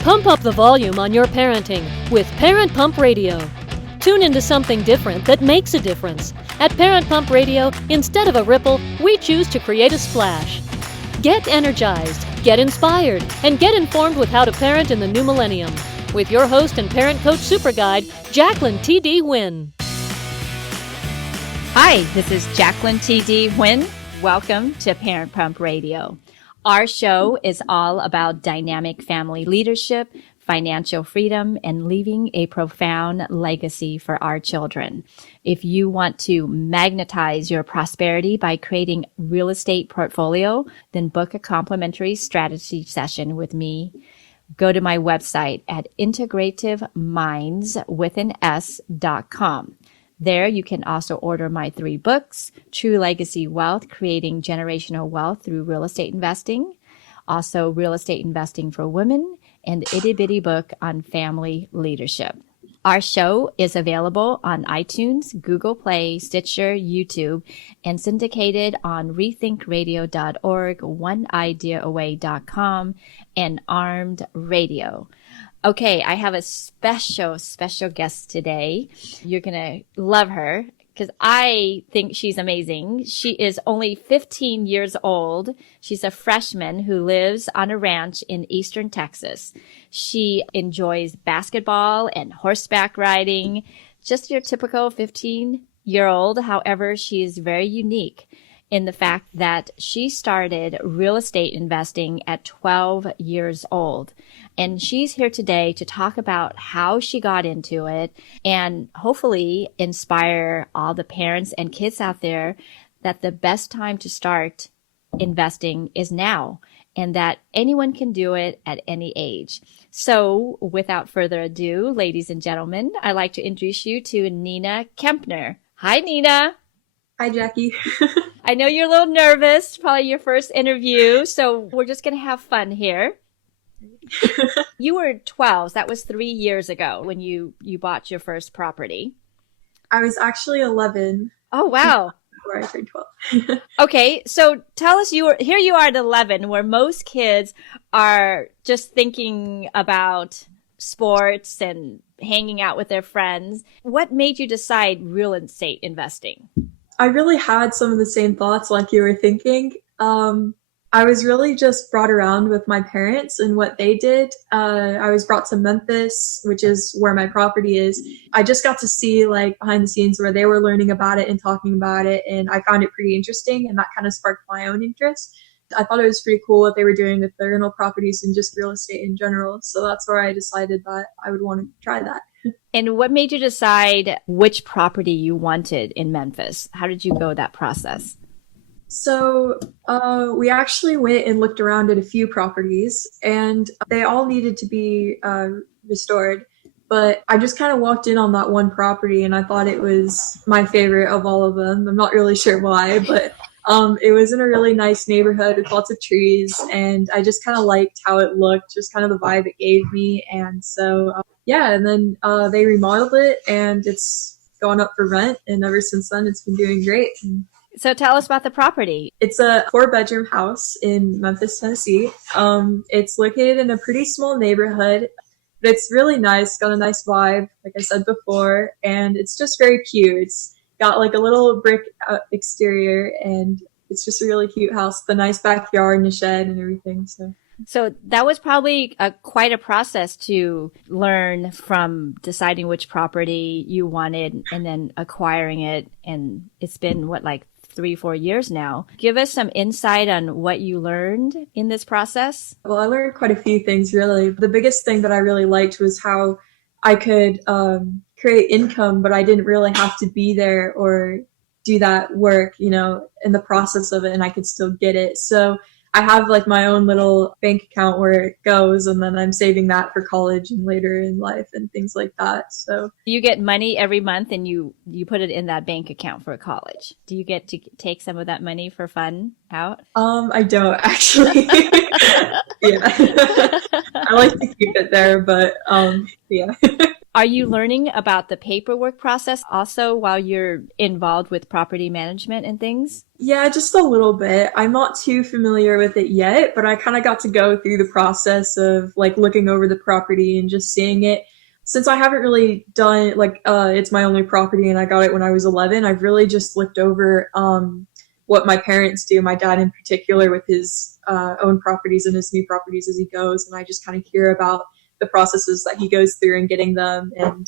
Pump up the volume on your parenting with Parent Pump Radio. Tune into something different that makes a difference. At Parent Pump Radio, instead of a ripple, we choose to create a splash. Get energized, get inspired, and get informed with how to parent in the new millennium. With your host and parent coach super guide, Jacqueline T.D. Huynh. Hi, this is Jacqueline T.D. Huynh. Welcome to Parent Pump Radio. Our show is all about dynamic family leadership, financial freedom, and leaving a profound legacy for our children. If you want to magnetize your prosperity by creating real estate portfolio, then book a complimentary strategy session with me. Go to my website at integrativeminds.com. There, you can also order my 3 books, True Legacy Wealth, Creating Generational Wealth Through Real Estate Investing, also Real Estate Investing for Women, and Itty Bitty Book on Family Leadership. Our show is available on iTunes, Google Play, Stitcher, YouTube, and syndicated on rethinkradio.org, oneideaaway.com, and Armed Radio. Okay, I have a special guest today. You're going to love her because I think she's amazing. She is only 15 years old. She's a freshman who lives on a ranch in eastern Texas. She enjoys basketball and horseback riding, just your typical 15-year-old. However, she is very unique in the fact that she started real estate investing at 12 years old. And she's here today to talk about how she got into it and hopefully inspire all the parents and kids out there that the best time to start investing is now and that anyone can do it at any age. So without further ado, ladies and gentlemen, I'd like to introduce you to Nina Kempner. Hi, Nina. Hi, Jackie. I know you're a little nervous, probably your first interview, so we're just going to have fun here. You were 12. That was 3 years ago when you bought your first property. I was actually 11. Oh, wow. Before I turned 12. Okay, so tell us, here you are at 11, where most kids are just thinking about sports and hanging out with their friends. What made you decide real estate investing? I really had some of the same thoughts like you were thinking. I was really just brought around with my parents and what they did. I was brought to Memphis, which is where my property is. I just got to see like behind the scenes where they were learning about it and talking about it. And I found it pretty interesting. And that kind of sparked my own interest. I thought it was pretty cool what they were doing with their rental properties and just real estate in general. So that's where I decided that I would want to try that. And what made you decide which property you wanted in Memphis? How did you go that process? So we actually went and looked around at a few properties and they all needed to be restored. But I just kind of walked in on that one property and I thought it was my favorite of all of them. I'm not really sure why, but it was in a really nice neighborhood with lots of trees. And I just kind of liked how it looked, just kind of the vibe it gave me. And so, and then they remodeled it and it's gone up for rent. And ever since then, it's been doing great. So tell us about the property. It's a 4-bedroom house in Memphis, Tennessee. It's located in a pretty small neighborhood, but it's really nice, got a nice vibe, like I said before, and it's just very cute. It's got like a little brick exterior, and it's just a really cute house, the nice backyard and a shed and everything. So that was probably quite a process to learn from deciding which property you wanted and then acquiring it. And it's been, 3-4 years now. Give us some insight on what you learned in this process. Well, I learned quite a few things, really. The biggest thing that I really liked was how I could create income, but I didn't really have to be there or do that work, in the process of it, and I could still get it. So I have like my own little bank account where it goes, and then I'm saving that for college and later in life and things like that. So you get money every month and you put it in that bank account for college. Do you get to take some of that money for fun out? I don't actually. Yeah. I like to keep it there, but yeah. Are you learning about the paperwork process also while you're involved with property management and things? Yeah, just a little bit. I'm not too familiar with it yet, but I kind of got to go through the process of like looking over the property and just seeing it. Since I haven't really done it's my only property and I got it when I was 11, I've really just looked over what my parents do, my dad in particular, with his own properties and his new properties as he goes. And I just kind of hear about the processes that he goes through and getting them and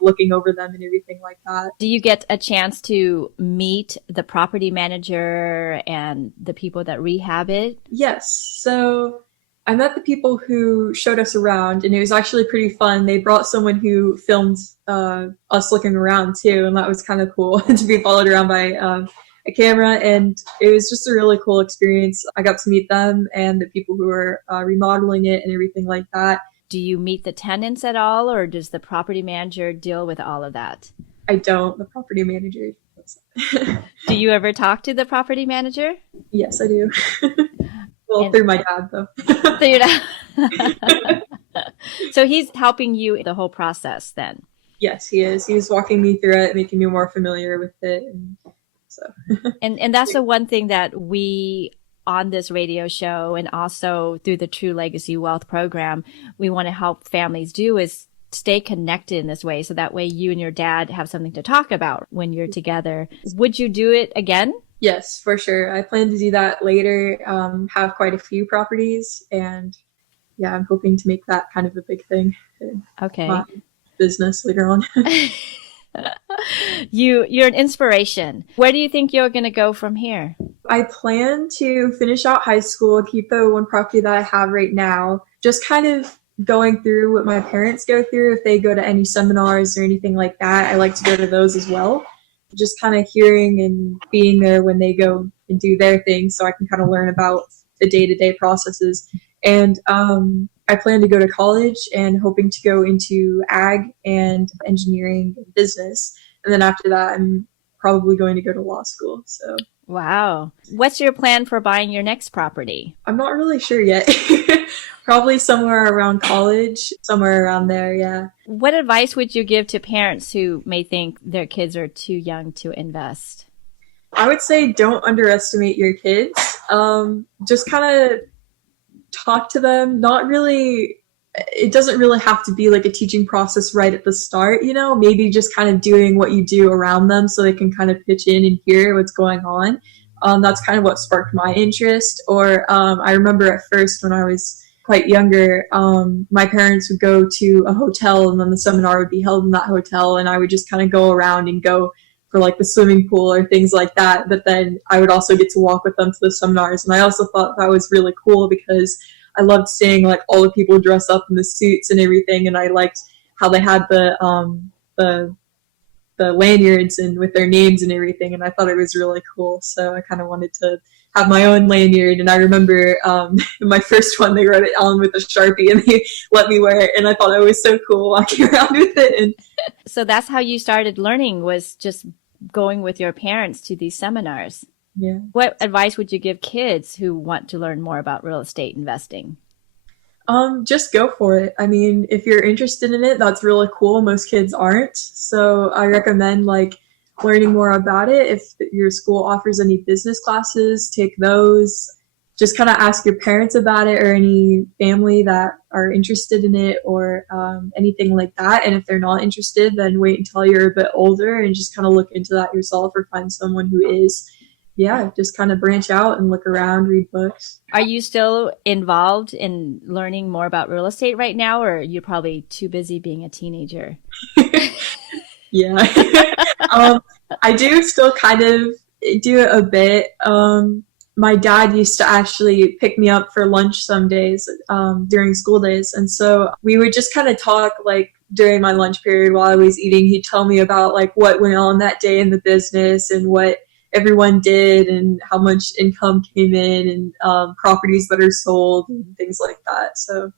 looking over them and everything like that. Do you get a chance to meet the property manager and the people that rehab it? Yes. So I met the people who showed us around, and it was actually pretty fun. They brought someone who filmed us looking around too, and that was kind of cool to be followed around by a camera, and it was just a really cool experience. I got to meet them and the people who were remodeling it and everything like that. Do you meet the tenants at all, or does the property manager deal with all of that? I don't. The property manager does. Do you ever talk to the property manager? Yes, I do. Well, through my dad, though. Through your dad. So he's helping you the whole process then? Yes, he is. He's walking me through it, making me more familiar with it. And so. and that's the one thing that we on this radio show and also through the True Legacy Wealth program, we want to help families do is stay connected in this way. So that way you and your dad have something to talk about when you're together. Would you do it again? Yes, for sure. I plan to do that later, have quite a few properties. And yeah, I'm hoping to make that kind of a big thing. Okay. My business later on. You're an inspiration. Where do you think you're going to go from here? I plan to finish out high school, keep the one property that I have right now, just kind of going through what my parents go through. If they go to any seminars or anything like that, I like to go to those as well. Just kind of hearing and being there when they go and do their thing so I can kind of learn about the day-to-day processes. And I plan to go to college and hoping to go into ag and engineering and business. And then after that, I'm probably going to go to law school. So. Wow. What's your plan for buying your next property? I'm not really sure yet. Probably somewhere around college, somewhere around there, yeah. What advice would you give to parents who may think their kids are too young to invest? I would say don't underestimate your kids. Just kind of talk to them. Not really, it doesn't really have to be like a teaching process right at the start, you know, maybe just kind of doing what you do around them so they can kind of pitch in and hear what's going on. That's kind of what sparked my interest. Or I remember at first when I was quite younger, my parents would go to a hotel and then the seminar would be held in that hotel and I would just kind of go around and go for like the swimming pool or things like that. But then I would also get to walk with them to the seminars. And I also thought that was really cool because I loved seeing like all the people dress up in the suits and everything. And I liked how they had the lanyards and with their names and everything. And I thought it was really cool. So I kind of wanted to have my own lanyard. And I remember my first one, they wrote it on with a Sharpie and they let me wear it. And I thought it was so cool walking around with it. And so that's how you started learning, was just going with your parents to these seminars. Yeah. What advice would you give kids who want to learn more about real estate investing? Just go for it. I mean, if you're interested in it, that's really cool. Most kids aren't. So I recommend like learning more about it. If your school offers any business classes, take those. Just kind of ask your parents about it or any family that are interested in it or anything like that. And if they're not interested, then wait until you're a bit older and just kind of look into that yourself or find someone who is. Yeah, just kind of branch out and look around, read books. Are you still involved in learning more about real estate right now, or are you probably too busy being a teenager? Yeah. I do still kind of do it a bit. My dad used to actually pick me up for lunch some days during school days. And so we would just kind of talk like during my lunch period while I was eating. He'd tell me about like what went on that day in the business and what everyone did and how much income came in and properties that are sold and things like that. So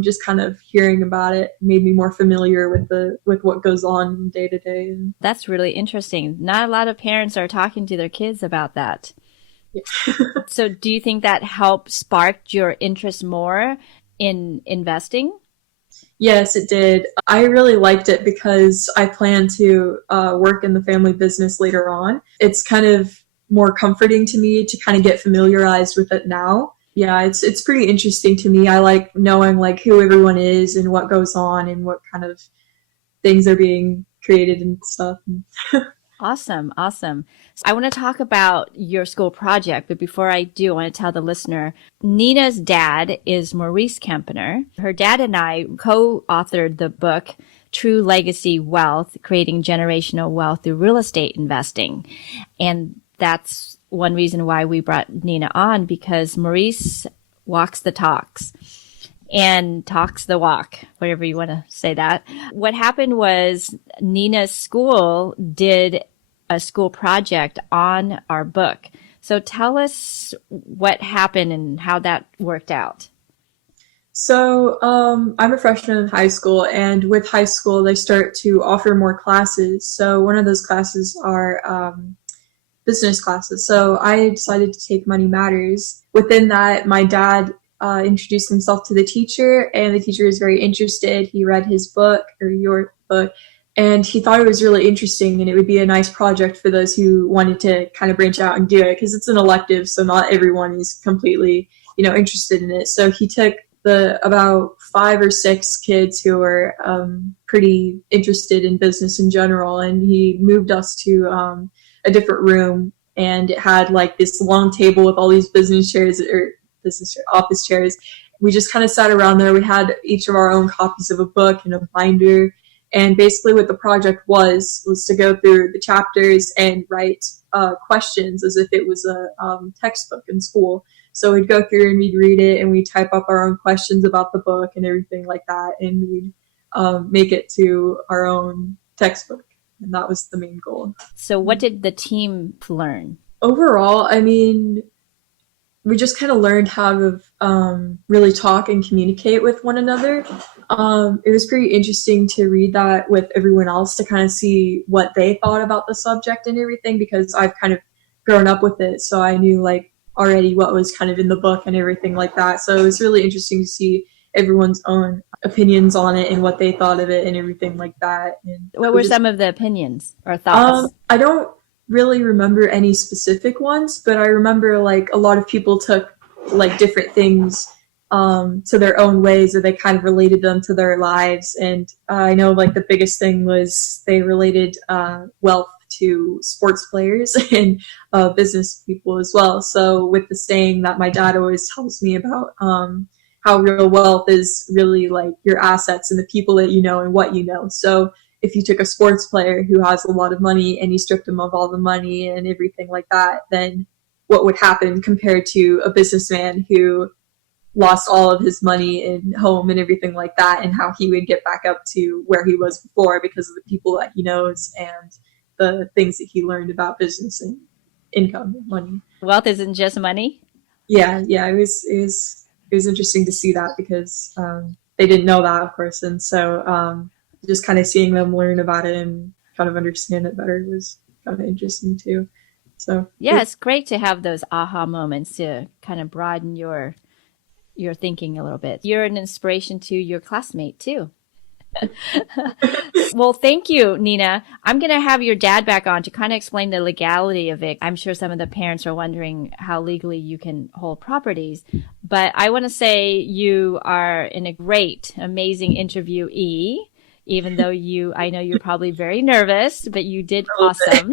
just kind of hearing about it made me more familiar with what goes on day to day. That's really interesting. Not a lot of parents are talking to their kids about that. Yeah. So do you think that helped spark your interest more in investing? Yes, it did. I really liked it because I plan to work in the family business later on. It's kind of more comforting to me to kind of get familiarized with it now. Yeah, it's pretty interesting to me. I like knowing like who everyone is and what goes on and what kind of things are being created and stuff. Awesome. Awesome. So I want to talk about your school project, but before I do, I want to tell the listener, Nina's dad is Maurice Kempner. Her dad and I co-authored the book, True Legacy Wealth, Creating Generational Wealth Through Real Estate Investing. And that's one reason why we brought Nina on, because Maurice walks the talks and talks the walk, whatever you want to say that. What happened was Nina's school did a school project on our book. So tell us what happened and how that worked out. So I'm a freshman in high school, and with high school, they start to offer more classes. So one of those classes are business classes. So I decided to take Money Matters. Within that, my dad introduced himself to the teacher, and the teacher was very interested. He read his book, or your book, and he thought it was really interesting, and it would be a nice project for those who wanted to kind of branch out and do it, because it's an elective, so not everyone is completely, interested in it. So he took about 5 or 6 kids who were pretty interested in business in general, and he moved us to a different room, and it had like this long table with all these business chairs or office chairs. We just kind of sat around there. We had each of our own copies of a book and a binder. And basically what the project was to go through the chapters and write questions as if it was a textbook in school. So we'd go through and we'd read it, and we'd type up our own questions about the book and everything like that. And we'd make it to our own textbook. And that was the main goal. So what did the team learn? Overall, I mean, we just kind of learned how to really talk and communicate with one another. It was pretty interesting to read that with everyone else to kind of see what they thought about the subject and everything, because I've kind of grown up with it. So I knew like already what was kind of in the book and everything like that. So it was really interesting to see everyone's own opinions on it and what they thought of it and everything like that. And what were some of the opinions or thoughts? I don't really remember any specific ones, but I remember like a lot of people took like different things to their own ways, or they kind of related them to their lives. And I know like the biggest thing was they related wealth to sports players and business people as well. So with the saying that my dad always tells me about how real wealth is really like your assets and the people that you know and what you know. So if you took a sports player who has a lot of money and you stripped him of all the money and everything like that, then what would happen compared to a businessman who lost all of his money and home and everything like that, and how he would get back up to where he was before because of the people that he knows and the things that he learned about business and income and money. Wealth isn't just money? Yeah, it was interesting to see that, because they didn't know that, of course, and so just kind of seeing them learn about it and kind of understand it better was kind of interesting too. So yeah, it's great to have those aha moments to kind of broaden your thinking a little bit. You're an inspiration to your classmate too. Well, thank you, Nina. I'm going to have your dad back on to kind of explain the legality of it. I'm sure some of the parents are wondering how legally you can hold properties, but I want to say you are a great, amazing interviewee. Even though I know you're probably very nervous, but you did awesome.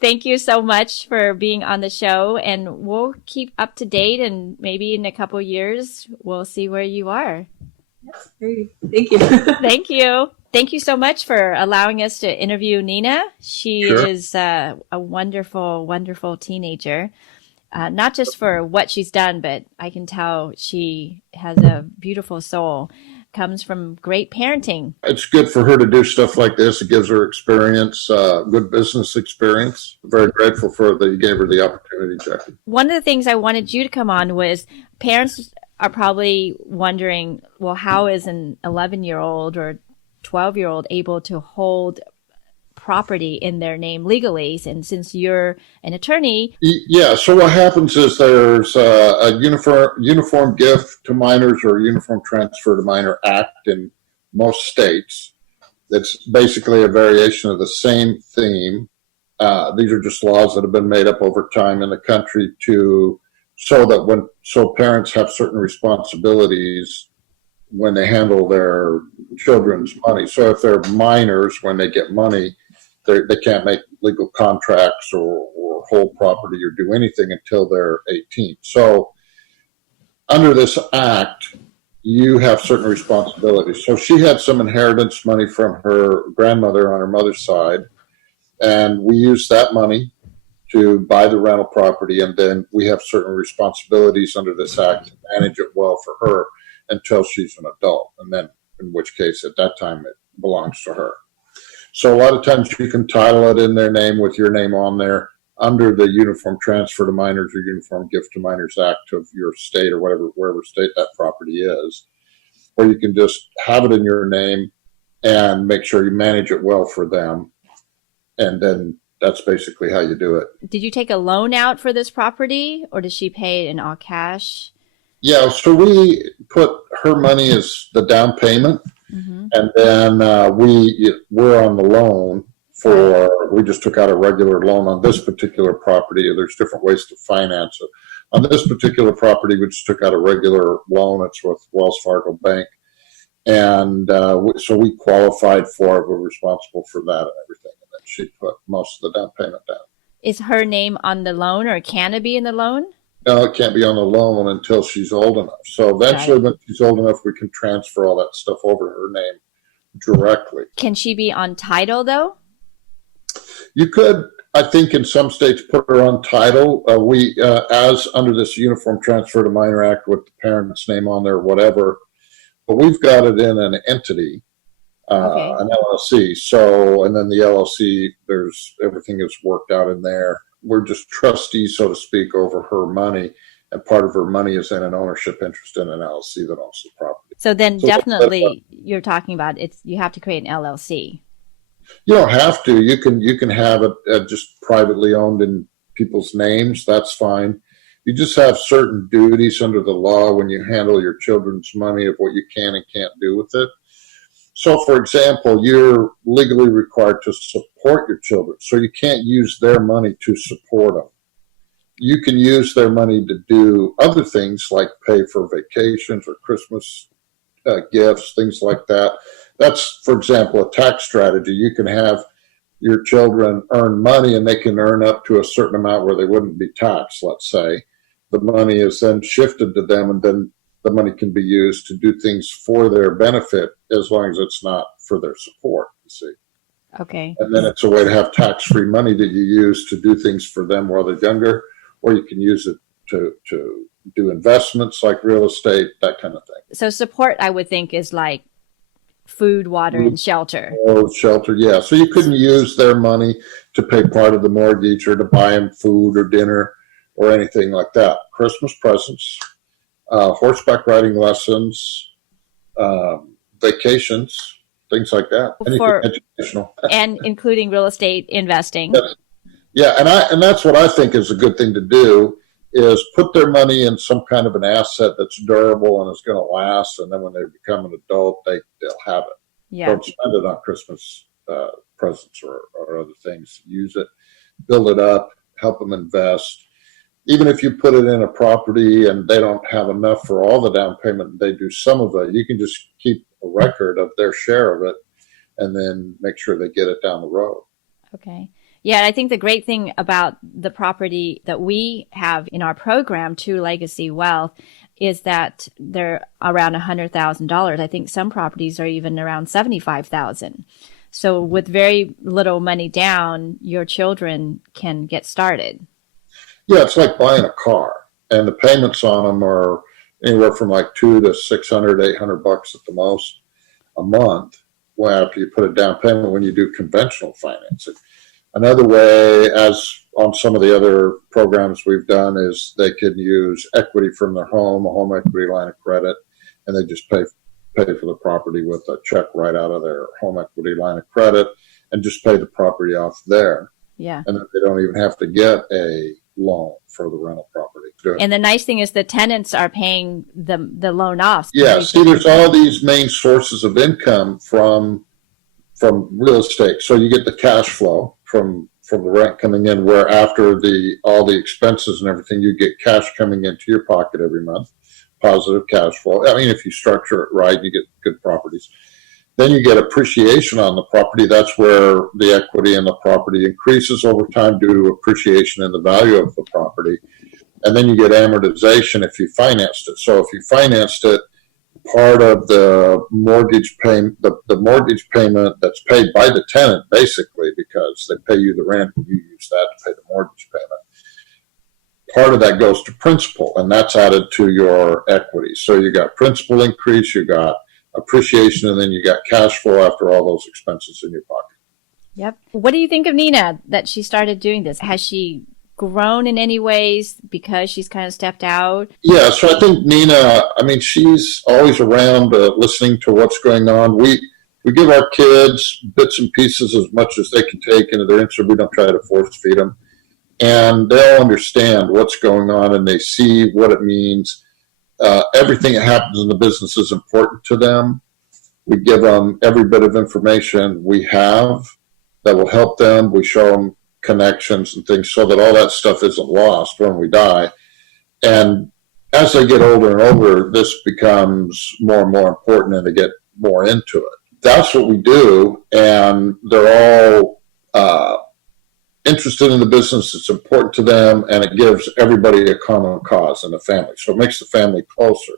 Thank you so much for being on the show, and we'll keep up to date, and maybe in a couple years, we'll see where you are. Yes, great. Thank you. Thank you. Thank you so much for allowing us to interview Nina. She is a wonderful, wonderful teenager. Not just for what she's done, but I can tell she has a beautiful soul. Comes from great parenting. It's good for her to do stuff like this. It gives her experience, good business experience. Very grateful that you gave her the opportunity, Jackie. One of the things I wanted you to come on was parents are probably wondering, well, how is an 11-year-old or 12-year-old able to hold property in their name legally. And since you're an attorney. Yeah. So what happens is there's a uniform gift to minors or uniform transfer to minor act in most states. It's basically a variation of the same theme. These are just laws that have been made up over time in the country so parents have certain responsibilities when they handle their children's money. So if they're minors, when they get money, they can't make legal contracts or hold property or do anything until they're 18. So under this act, you have certain responsibilities. So she had some inheritance money from her grandmother on her mother's side, and we used that money to buy the rental property, and then we have certain responsibilities under this act to manage it well for her until she's an adult, and then in which case at that time it belongs to her. So a lot of times you can title it in their name with your name on there under the Uniform Transfer to Minors or Uniform Gift to Minors Act of your state or wherever state that property is. Or you can just have it in your name and make sure you manage it well for them. And then that's basically how you do it. Did you take a loan out for this property, or did she pay it in all cash? Yeah, so we put her money as the down payment, and then we're on the loan we just took out a regular loan on this particular property. There's different ways to finance it. On this particular property, we just took out a regular loan. It's with Wells Fargo Bank. And so we qualified for it. We're responsible for that and everything. And then she put most of the down payment down. Is her name on the loan, or can it be in the loan? No, it can't be on the loan until she's old enough. So eventually, when she's old enough, we can transfer all that stuff over to her name directly. Can she be on title, though? You could, I think, in some states put her on title. As under this Uniform Transfer to Minor Act with the parent's name on there, whatever, but we've got it in an entity, an LLC. So, and then the LLC, everything is worked out in there. We're just trustees, so to speak, over her money, and part of her money is in an ownership interest in an LLC that owns the property. So then definitely you're talking about you have to create an LLC. You don't have to. You can have it just privately owned in people's names. That's fine. You just have certain duties under the law when you handle your children's money of what you can and can't do with it. So, for example, you're legally required to support your children. So you can't use their money to support them. You can use their money to do other things like pay for vacations or Christmas gifts, things like that. That's, for example, a tax strategy. You can have your children earn money, and they can earn up to a certain amount where they wouldn't be taxed, let's say. The money is then shifted to them, and then the money can be used to do things for their benefit as long as it's not for their support, you see. Okay. And then it's a way to have tax-free money that you use to do things for them while they're younger, or you can use it to do investments like real estate, that kind of thing. So support, I would think, is like food, water, and shelter. Oh, shelter, yeah. So you couldn't use their money to pay part of the mortgage or to buy them food or dinner or anything like that. Christmas presents, horseback riding lessons, vacations, things like that. Anything educational. And including real estate investing. Yes. Yeah, and that's what I think is a good thing to do, is put their money in some kind of an asset that's durable and is going to last, and then when they become an adult, they'll have it. Yeah. Don't spend it on Christmas presents or other things. Use it, build it up, help them invest. Even if you put it in a property and they don't have enough for all the down payment, they do some of it, you can just keep a record of their share of it and then make sure they get it down the road. Okay. Yeah, I think the great thing about the property that we have in our program, True Legacy Wealth, is that they're around $100,000. I think some properties are even around $75,000. So with very little money down, your children can get started. Yeah, it's like buying a car, and the payments on them are anywhere from like $200 to $600, $800 at the most a month. Well, after you put a down payment when you do conventional financing. Another way, as on some of the other programs we've done, is they can use equity from their home, a home equity line of credit, and they just pay for the property with a check right out of their home equity line of credit. and just pay the property off there. Yeah. And then they don't even have to get a loan for the rental property. And the nice thing is the tenants are paying the loan off. Yeah, see, there's all these main sources of income from real estate. So you get the cash flow from the rent coming in, where after all the expenses and everything, you get cash coming into your pocket every month, positive cash flow. I mean, if you structure it right, you get good properties. Then you get appreciation on the property. That's where the equity in the property increases over time due to appreciation in the value of the property. And then you get amortization if you financed it. So if you financed it, part of the mortgage payment, the mortgage payment that's paid by the tenant, basically, because they pay you the rent and you use that to pay the mortgage payment. Part of that goes to principal, and that's added to your equity. So you got principal increase, you got appreciation, and then you got cash flow after all those expenses in your pocket. Yep. What do you think of Nina that she started doing this? Has she grown in any ways because she's kind of stepped out? Yeah, so I think Nina, I mean, she's always around listening to what's going on. We give our kids bits and pieces as much as they can take into their interest. We don't try to force feed them. And they'll understand what's going on, and they see what it means. Everything that happens in the business is important to them. We give them every bit of information we have that will help them. We show them connections and things so that all that stuff isn't lost when we die. And as they get older and older, this becomes more and more important, and they get more into it. That's what we do, and they're all interested in the business. It's important to them, and it gives everybody a common cause in the family. So it makes the family closer.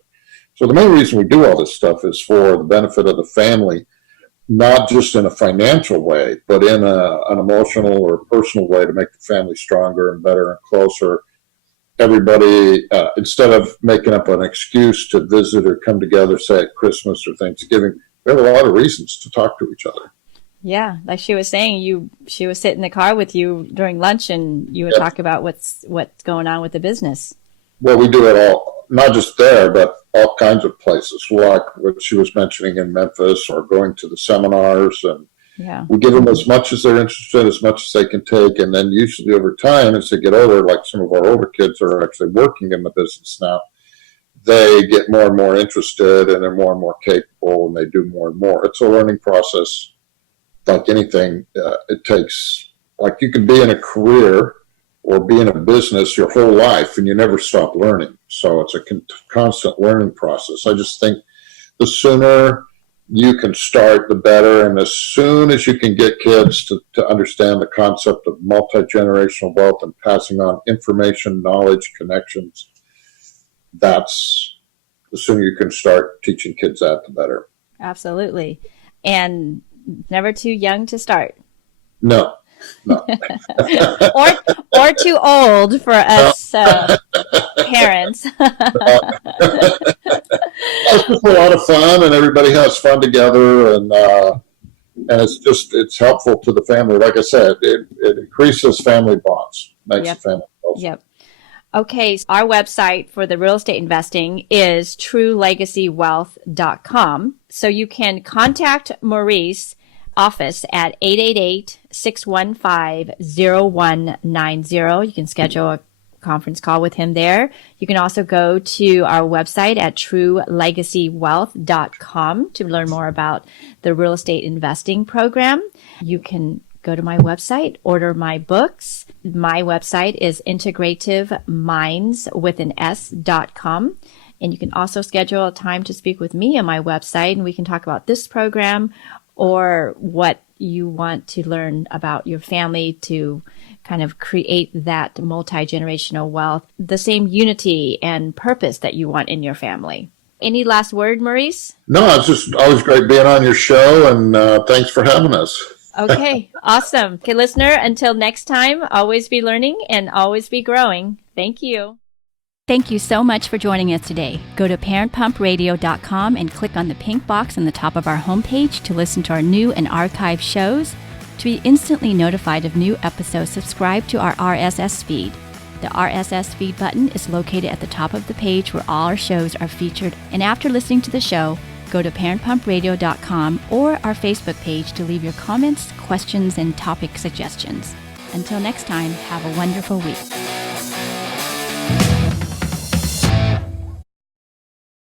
So the main reason we do all this stuff is for the benefit of the family, not just in a financial way, but in an emotional or personal way to make the family stronger and better and closer. Everybody, instead of making up an excuse to visit or come together, say at Christmas or Thanksgiving, we have a lot of reasons to talk to each other. Yeah, like she was saying, she would sit in the car with you during lunch, and you would talk about what's going on with the business. Well, we do it all, not just there, but all kinds of places, like what she was mentioning in Memphis, or going to the seminars. And we give them as much as they're interested, as much as they can take. And then usually over time, as they get older, like some of our older kids are actually working in the business now, they get more and more interested, and they're more and more capable, and they do more and more. It's a learning process. Like anything, it takes, like you can be in a career or be in a business your whole life and you never stop learning. So it's a constant learning process. I just think the sooner you can start, the better. And as soon as you can get kids to understand the concept of multi-generational wealth and passing on information, knowledge, connections, that's the sooner you can start teaching kids that, the better. Absolutely. And never too young to start. No. or too old for us parents. It's just a lot of fun, and everybody has fun together, and it's helpful to the family. Like I said, it increases family bonds, makes the family closer. Yep. Okay, so our website for the real estate investing is truelegacywealth.com. So you can contact Maurice office at 888-615-0190. You can schedule a conference call with him there. You can also go to our website at truelegacywealth.com to learn more about the real estate investing program. You can go to my website, order my books. My website is integrativeminds.com. And you can also schedule a time to speak with me on my website, and we can talk about this program or what you want to learn about your family to kind of create that multi-generational wealth, the same unity and purpose that you want in your family. Any last word, Maurice? No, it's just always great being on your show, and thanks for having us. Okay, awesome. Okay, listener, until next time, always be learning and always be growing. Thank you. Thank you so much for joining us today. Go to parentpumpradio.com and click on the pink box on the top of our homepage to listen to our new and archived shows. To be instantly notified of new episodes, subscribe to our RSS feed. The RSS feed button is located at the top of the page where all our shows are featured. And after listening to the show, Go to parentpumpradio.com or our Facebook page to leave your comments, questions, and topic suggestions. Until next time, have a wonderful week.